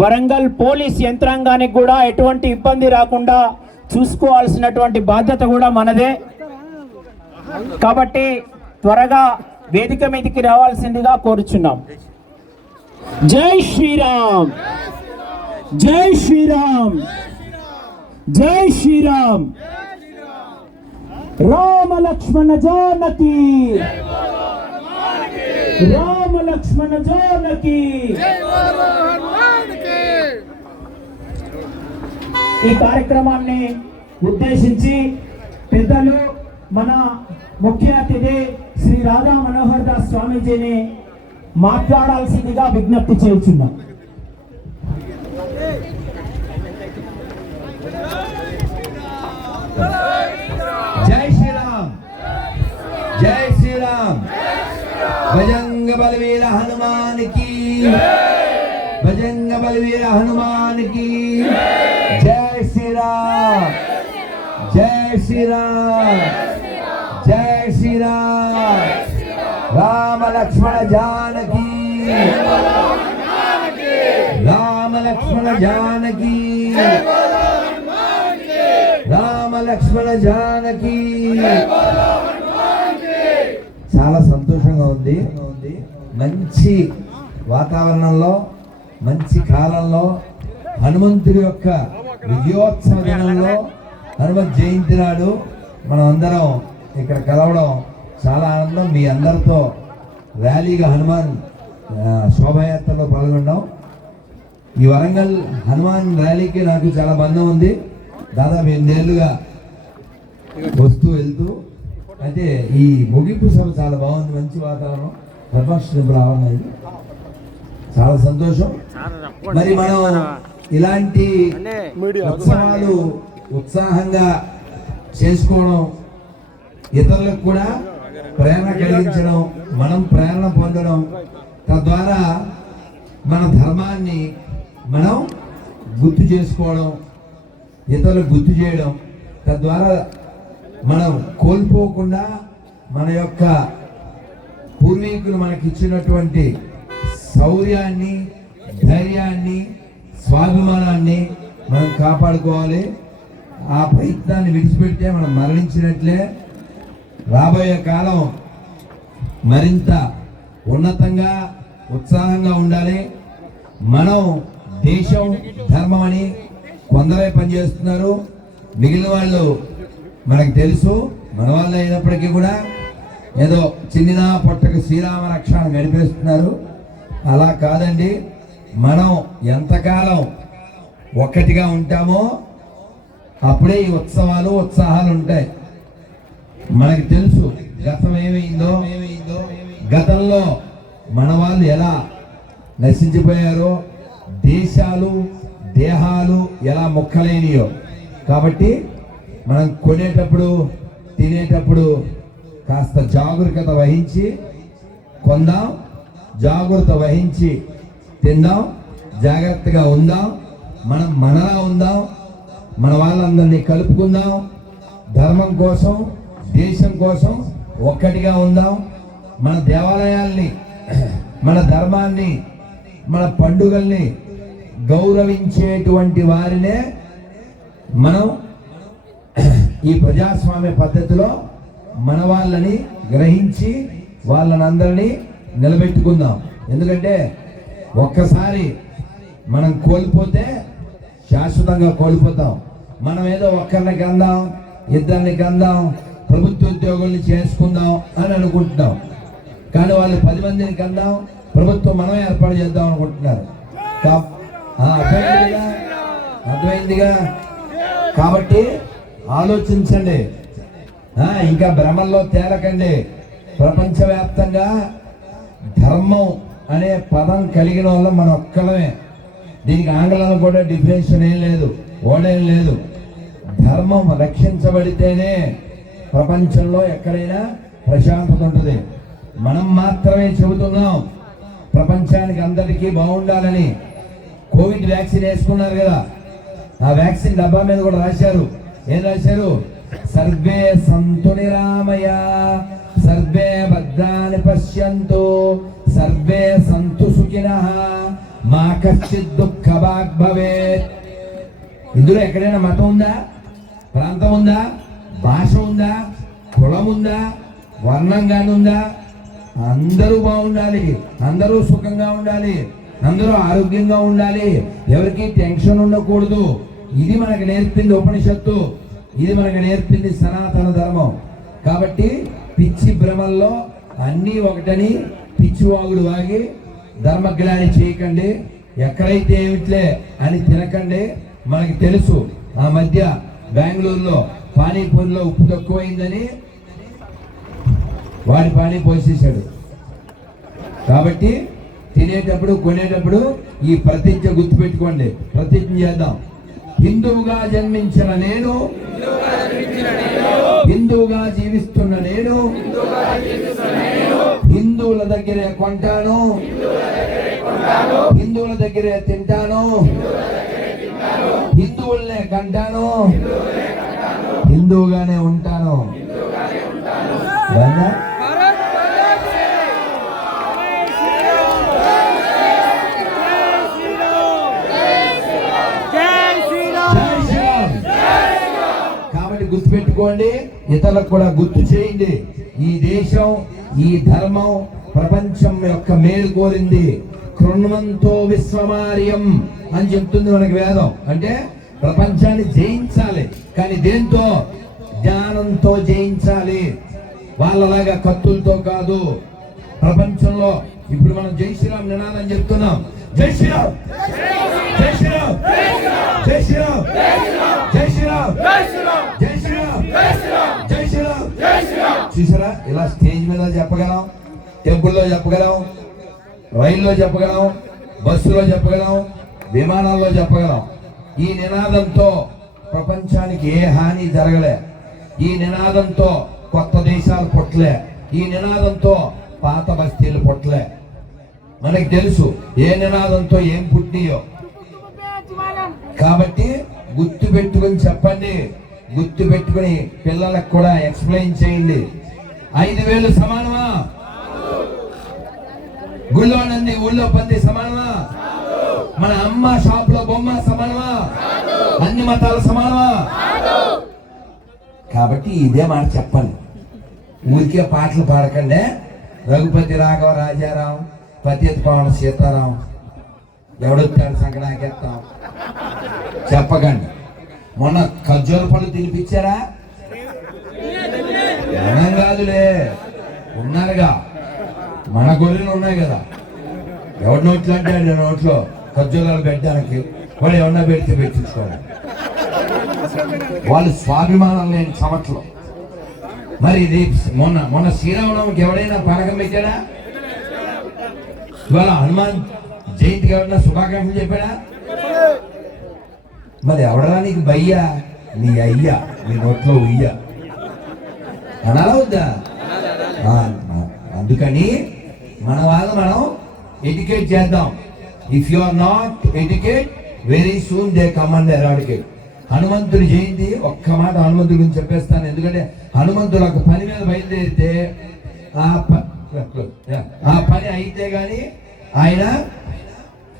Warangal police యంత్రాంగానికి కూడా ఎటువంటి ఇబ్బంది రాకుండా చూసుకోవాల్సినటువంటి బాధ్యత కూడా మనదే. కాబట్టి త్వరగా వేదిక మీదకి రావాల్సిందిగా కోరుచున్నాం. జై శ్రీరామ్, జై శ్రీరామ్, జై శ్రీరామ్. రామ లక్ష్మణ జానకి, రామ లక్ష్మణ జానకి. ఈ కార్యక్రమాన్ని ఉద్దేశించి పెద్దలు మన ముఖ్య అతిథి శ్రీ రాధా మనోహర్ దాస్ స్వామీజీని మాట్లాడాల్సిందిగా విజ్ఞప్తి చేస్తున్నాం. జై శ్రీరామ్, జై శ్రీరామ్. భజంగ బలవీర హనుమానికి, భజంగ బలవీర హనుమానికి. జై శ్రీరామ్, జై శ్రీరామ్, జై శ్రీరామ్. రామ లక్ష్మణ జానకి, రామ లక్ష్మణ జానకి, రామ లక్ష్మణ జానకి. చాలా సంతోషంగా ఉంది. మంచి వాతావరణంలో, మంచి కాలంలో, హనుమంతుడి యొక్క విజయోత్సవ దినంలో, హనుమత్ జయంతి నాడు మనం అందరం ఇక్కడ కలవడం చాలా ఆనందం. మీ అందరితో ర్యాలీగా హనుమాన్ శోభాయాత్రలో పాల్గొన్నాం. ఈ వరంగల్ హనుమాన్ ర్యాలీకి నాకు చాలా బంధం ఉంది. దాదాపు 8 ఏళ్ళుగా వస్తూ వెళ్తూ. అయితే ఈ ముగింపు సభ చాలా బాగుంది, మంచి వాతావరణం, పరమేశ్వరుడు రావడం చాలా సంతోషం. మరి మనం ఇలాంటి ఉత్సవాలు ఉత్సాహంగా చేసుకోవడం, ఇతరులకు కూడా ప్రేరణ కలిగించడం, మనం ప్రేరణ పొందడం, తద్వారా మన ధర్మాన్ని మనం గుర్తు చేసుకోవడం, ఇతరులకు గుర్తు చేయడం, తద్వారా మనం కోల్పోకుండా మన యొక్క పూర్వీకులు మనకి ఇచ్చినటువంటి శౌర్యాన్ని, ధైర్యాన్ని, స్వాభిమానాన్ని మనం కాపాడుకోవాలి. ఆ ప్రయత్నాన్ని విడిచిపెడితే మనం మరణించినట్లే. రాబోయే కాలం మరింత ఉన్నతంగా, ఉత్సాహంగా ఉండాలి. మనం దేశం, ధర్మం అని కొందరే పనిచేస్తున్నారు, మిగిలిన వాళ్ళు మనకు తెలుసు మన వాళ్ళు అయినప్పటికీ కూడా ఏదో చిన్న పొట్టకు శ్రీరామ రక్షణ గడిపేస్తున్నారు. అలా కాదండి. మనం ఎంతకాలం ఒక్కటిగా ఉంటామో అప్పుడే ఈ ఉత్సవాలు, ఉత్సాహాలు ఉంటాయి. మనకు తెలుసు గతం ఏమైందో, గతంలో మన వాళ్ళు ఎలా నశించిపోయారో, దేశాలు, దేహాలు ఎలా మొక్కలేనియో. కాబట్టి మనం కొనేటప్పుడు, తినేటప్పుడు కాస్త జాగరూకత వహించి కొందాం, జాగరూకత వహించి తిందాం, జాగ్రత్తగా ఉందాం. మనం మనలా ఉందాం, మన వాళ్ళందరినీ కలుపుకుందాం. ధర్మం కోసం, దేశం కోసం ఒక్కటిగా ఉందాం. మన దేవాలయాల్ని, మన ధర్మాన్ని, మన పండుగల్ని గౌరవించేటువంటి వారినే మనం ఈ ప్రజాస్వామ్య పద్ధతిలో మన వాళ్ళని గ్రహించి వాళ్ళని అందరినీ నిలబెట్టుకుందాం. ఎందుకంటే ఒక్కసారి మనం కోల్పోతే శాశ్వతంగా కోల్పోతాం. మనం ఏదో ఒక్కరిని కందాం, ఇద్దరిని కందాం, ప్రభుత్వ ఉద్యోగుల్ని చేసుకుందాం అని అనుకుంటున్నాం. కానీ వాళ్ళు 10 మందిని కందాం, ప్రభుత్వం మనం ఏర్పాటు చేద్దాం అనుకుంటున్నారు. అర్థమైందిగా? కాబట్టి ఆలోచించండి, ఇంకా భ్రమల్లో తేలకండి. ప్రపంచవ్యాప్తంగా ధర్మం అనే పదం కలిగిన వాళ్ళం మన ఒక్కలమే. దీనికి ఆంగ్లంలో కూడా డిఫరెన్షన్ ఏం లేదు, ఓడేం లేదు. ధర్మం రక్షించబడితేనే ప్రపంచంలో ఎక్కడైనా ప్రశాంతత ఉంటుంది. మనం మాత్రమే చెబుతున్నాం ప్రపంచానికి అందరికీ బాగుండాలని. కోవిడ్ వ్యాక్సిన్ వేసుకున్నారు కదా, ఆ వ్యాక్సిన్ డబ్బా మీద కూడా రాశారు. ఏం రాశారు? సర్వే సంతు నిరామయ, సర్వే భద్రాని పశ్యంతు, సర్వే సంతు సుఖినః, మా కశ్చిత్ దుఃఖ భాగ్ భవేత్. ఇందులో ఎక్కడైనా మతం ఉందా, ప్రాంతం ఉందా, భాష ఉందా, కులం ఉందా, వర్ణం కానీ ఉందా? అందరూ బాగుండాలి, అందరూ సుఖంగా ఉండాలి, అందరూ ఆరోగ్యంగా ఉండాలి, ఎవరికి టెన్షన్ ఉండకూడదు. ఇది మనకు నేర్పింది ఉపనిషత్తు, ఇది మనకు నేర్పింది సనాతన ధర్మం. కాబట్టి పిచ్చి భ్రమల్లో అన్నీ ఒకటని పిచ్చివాగుడు వాగి ధర్మజ్ఞాని చేయకండి. ఎక్కడైతే ఏమిట్లే అని తినకండి. మనకి తెలుసు ఆ మధ్య బెంగళూరులో పానీపూరిలో ఉప్పు తక్కువైందని వాడి పానీ పోసేశాడు. కాబట్టి తినేటప్పుడు కొనేటప్పుడు ఈ ప్రతిజ్ఞ గుర్తుపెట్టుకోండి, ప్రతిజ్ఞ చేద్దాం. హిందువుగా జన్మించిన నేను, హిందువుగా జీవిస్తున్న నేను, హిందువుల దగ్గరే కొంటాను, హిందువుల దగ్గరే తింటాను, హిందువులనే కంటాను, హిందువుగానే ఉంటాను. కాబట్టి గుర్తుపెట్టుకోండి, ఇతరులకు కూడా గుర్తు చేయండి. ఈ దేశం, ఈ ధర్మం ప్రపంచం యొక్క మేలు కోరింది. కృణ్వంతో విశ్వమార్యం అని చెప్తుంది మనకి వేదం. అంటే ప్రపంచాన్ని జయించాలి, కానీ దేంతో? జ్ఞానంతో జయించాలి. వాళ్ళలాగా కత్తులతో కాదు. ప్రపంచంలో ఇప్పుడు మనం జై శ్రీరామ్ నినాదం చెప్తున్నాం. జై శ్రీరామ్, జై శ్రీరామ్, జై శ్రీరామ్, జై శ్రీరామ్, జై శ్రీరామ్, జై శ్రీరామ్. చూసారా, ఇలా స్టేజ్ మీద చెప్పగలం, టెంపుల్లో చెప్పగలం, రైల్లో చెప్పగలం, బస్సులో చెప్పగలం, విమానాల్లో చెప్పగలం. ఈ నినాదంతో ప్రపంచానికి ఏ హాని జరగలే. ఈ నినాదంతో కొత్త దేశాలు పుట్టలే. ఈ నినాదంతో పాత బస్తీలు పుట్టలే. మనకి తెలుసు ఏ నినాదంతో ఏం పుట్టినాయో. కాబట్టి గుర్తు పెట్టుకుని చెప్పండి, గుర్తు పెట్టుకుని పిల్లలకు కూడా ఎక్స్ప్లెయిన్ చేయండి. 5,000 సమానమా? గుళ్ళో నంది ఊళ్ళో పంది సమానమా? మన అమ్మ షాప్ లో బొమ్మ సమానమా? అన్ని మతాలు సమానమా? కాబట్టి ఇదే మాట చెప్పండి. ఊరికే పాటలు పాడకండి. రఘుపతి రాఘవ రాజారాం, పతిత పవన సీతారాం, ఎవడొచ్చాడు సంకనాకెత్తాం చెప్పకండి. మొన్న ఖర్జూర పళ్ళు తినిపించారా? మనం కాదులే, ఉన్నారుగా, మన గొర్రెలు ఉన్నాయి కదా. ఎవరి నోట్లు అంటే నోట్లో ఖర్జూరాలు పెట్టడానికి వాడు ఎవరన్నా పెడితే పెట్టించుకోవాలి. వాళ్ళు స్వాభిమానం లేని చమట్లు. మరి మొన్న శ్రీరామనవమికి ఎవడైనా పనకం పెట్టాడా? ఇవాళ హనుమాన్ జయంతికి ఎవరైనా శుభాకాంక్షలు చెప్పాడా? మరి ఎవడరా నీకు బయ్యా? నీ అయ్యా, నీ నోట్లో ఉయ్యా అనాలా వద్దా? అందుకని మన వాళ్ళు మనం ఎడ్యుకేట్ చేద్దాం. If you are not educate, very soon they come and eradicate. హనుమంతుడి జయంతి ఒక్క మాట హనుమంతుడి గురించి చెప్పేస్తాను. ఎందుకంటే హనుమంతుడు ఒక పని మీద బయలుదేరితే ఆ పని అయితే గాని ఆయన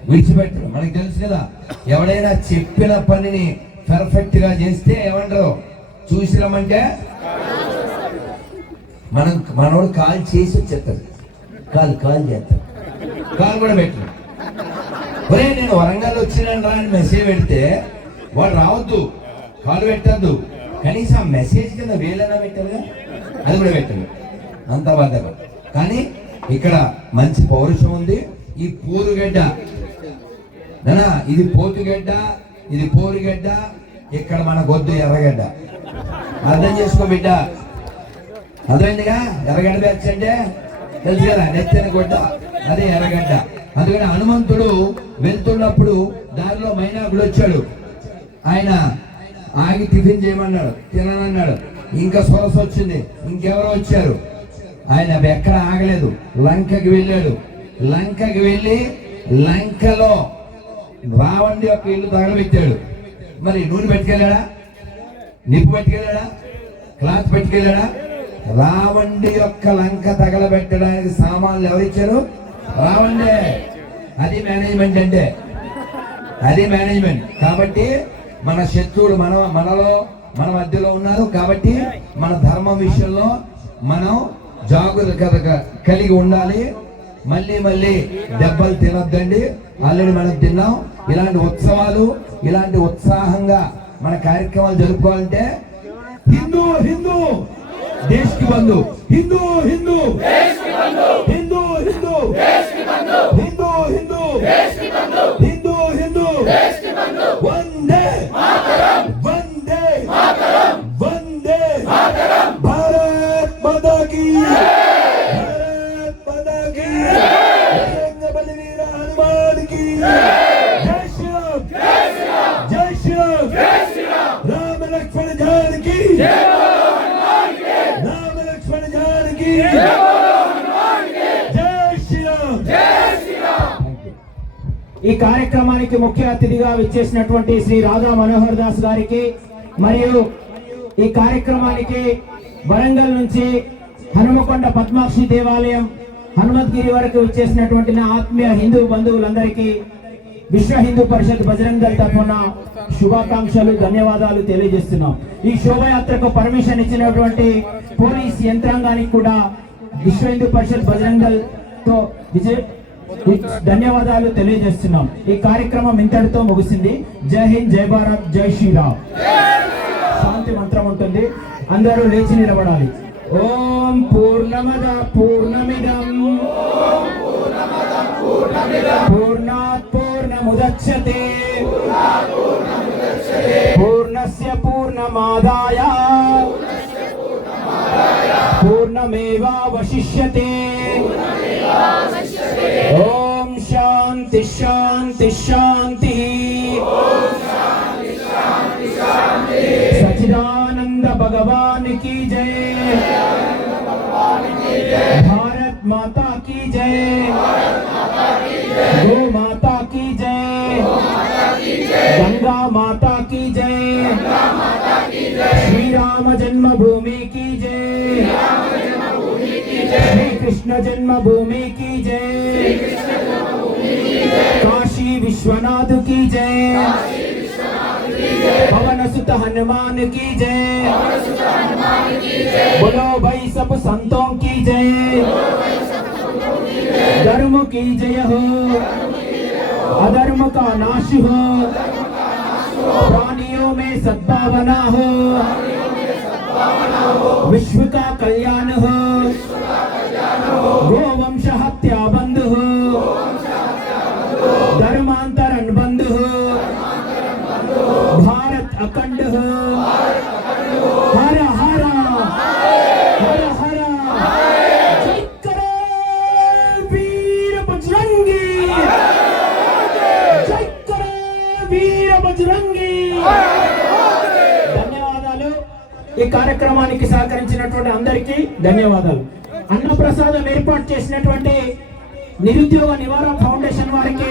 విడిచిపెట్టడు. మనకు తెలుసు కదా, ఎవడైనా చెప్పిన పనిని పర్ఫెక్ట్ గా చేస్తే ఏమంటారు? చూసినామంటే మనోడు కాల్ చేసి వచ్చేస్తాడు. కాల్ చేస్తాడు, కాల్ కూడా పెట్టాడు. ఒరే నేను వరంగల్ వచ్చినాను రా అని మెసేజ్ పెడితే వాడు రావద్దు, కాలు పెట్టద్దు, కనీసం మెసేజ్ కింద వేలైనా పెట్టారుగా, అది కూడా పెట్టారు. అంత బాధగా. కానీ ఇక్కడ మంచి పౌరుషం ఉంది. ఈ పూరుగడ్డ ఇది పోతుగడ్డ, ఇది పోరుగడ్డ, ఇక్కడ మనకొద్దు ఎర్రగడ్డ. అర్థం చేసుకో బిడ్డ, అర్థమైందిగా? ఎర్రగడ్డ బ్యాచ్ అంటే తెలుసు కదా, నెత్తిన గొడ్డ, అదే ఎర్రగడ్డ. అందుకని హనుమంతుడు వెళ్తున్నప్పుడు దారిలో మైనాకుడు వచ్చాడు. ఆయన ఆగి టిఫిన్ చేయమన్నాడు, తిననన్నాడు. ఇంకా సొరస వచ్చింది, ఇంకెవరో వచ్చారు. ఆయన ఎక్కడ ఆగలేదు, లంకకి వెళ్ళాడు. లంకకి వెళ్ళి లంకలో రావణుడి యొక్క ఇల్లు తగలబెట్టాడు. మరి నూనె పెట్టుకెళ్ళాడా? నిప్పు పెట్టుకెళ్ళాడా? క్లాత్ పెట్టుకెళ్ళాడా? రావణుడి యొక్క లంక తగలబెట్టడానికి సామాన్లు ఎవరిచ్చారు? రావణుడే. అది మేనేజ్మెంట్ అంటే, అది మేనేజ్మెంట్. కాబట్టి మన శత్రువులు మనలో మన మధ్యలో ఉన్నారు. కాబట్టి మన ధర్మం విషయంలో మనం జాగ్రత్త కలిగి ఉండాలి. మళ్ళీ దెబ్బలు తినొద్దండి. ఆల్రెడీ మనం తిన్నాం. ఇలాంటి ఉత్సవాలు, ఇలాంటి ఉత్సాహంగా మన కార్యక్రమాలు జరుపుకోవాలంటే హిందూ హిందూ దేశ్ కి బంధు, హిందూ హిందూ హిందూ హిందూ హిందూ హిందూ హిందూ హిందూ వందే వందే వందే భారత్ మాతా కీ, భారత్ మాతా కీ, బలివీర హనుమాన్ కీ జై శ్రీరామ్, జై శ్రీరామ్, రామ లక్ష్మణ జానకి, రామ లక్ష్మణ జానకి, జై శ్రీరామ్. ఈ కార్యక్రమానికి ముఖ్య అతిథిగా విచ్చేసినటువంటి శ్రీ రాధా మనోహర్ దాస్ గారికి, మరియు ఈ కార్యక్రమానికి వరంగల్ నుంచి హనుమకొండ పద్మాక్షి దేవాలయం, హనుమద్గిరి వరకు విచ్చేసినటువంటి నా ఆత్మీయ హిందూ బంధువులందరికీ విశ్వ హిందూ పరిషత్ బజరంగ్ దళ్ తరఫున శుభాకాంక్షలు, ధన్యవాదాలు తెలియజేస్తున్నాం. ఈ శోభయాత్రకు పర్మిషన్ ఇచ్చినటువంటి పోలీస్ యంత్రాంగానికి కూడా విశ్వ హిందూ పరిషత్ బజరంగ్ దళ్ తో ధన్యవాదాలు తెలియజేస్తున్నాం. ఈ కార్యక్రమం ఇంతటితో ముగిసింది. జై హింద్, జై భారత్, జై శ్రీరామ్. శాంతి మంత్రం ఉంటుంది, అందరూ లేచి నిలబడాలి. ఓం పూర్ణమద పూర్ణమిదం పూర్ణాత్ పూర్ణముదచ్యతే పూర్ణస్య పూర్ణమాదాయ పూర్ణమేవావశిష్యతే. ఓం శాంతి శాంతి శాంతి. సచ్చిదానంద భగవాన్ की जय, भारत माता की जय, गो माता की जय, गंगा माता की जय, श्री राम जन्मभूमि की जय, श्री कृष्ण जन्मभूमि की जय, काशी विश्वनाथ की जय, पवन सुत हनुमान की जय, बोलो भाई सब संतों की जय, धर्म की जय हो, अधर्म का नाश हो, प्राणियों में सद्भावना हो, विश्व का कल्याण हो, गोवंश हत्या बंद हो, धर्मांतरण बंद हो, भारत अखंड हो, हर हर हर हर, जय करो वीर बजरंगी, जय करो वीर बजरंगी. ధన్యవాదాలు. ఈ కార్యక్రమానికి సహకరించినటువంటి అందరికీ ధన్యవాదాలు. అన్నప్రసాదం ఏర్పాటు చేసినటువంటి నిరుద్యోగ నివారణ ఫౌండేషన్ వారికి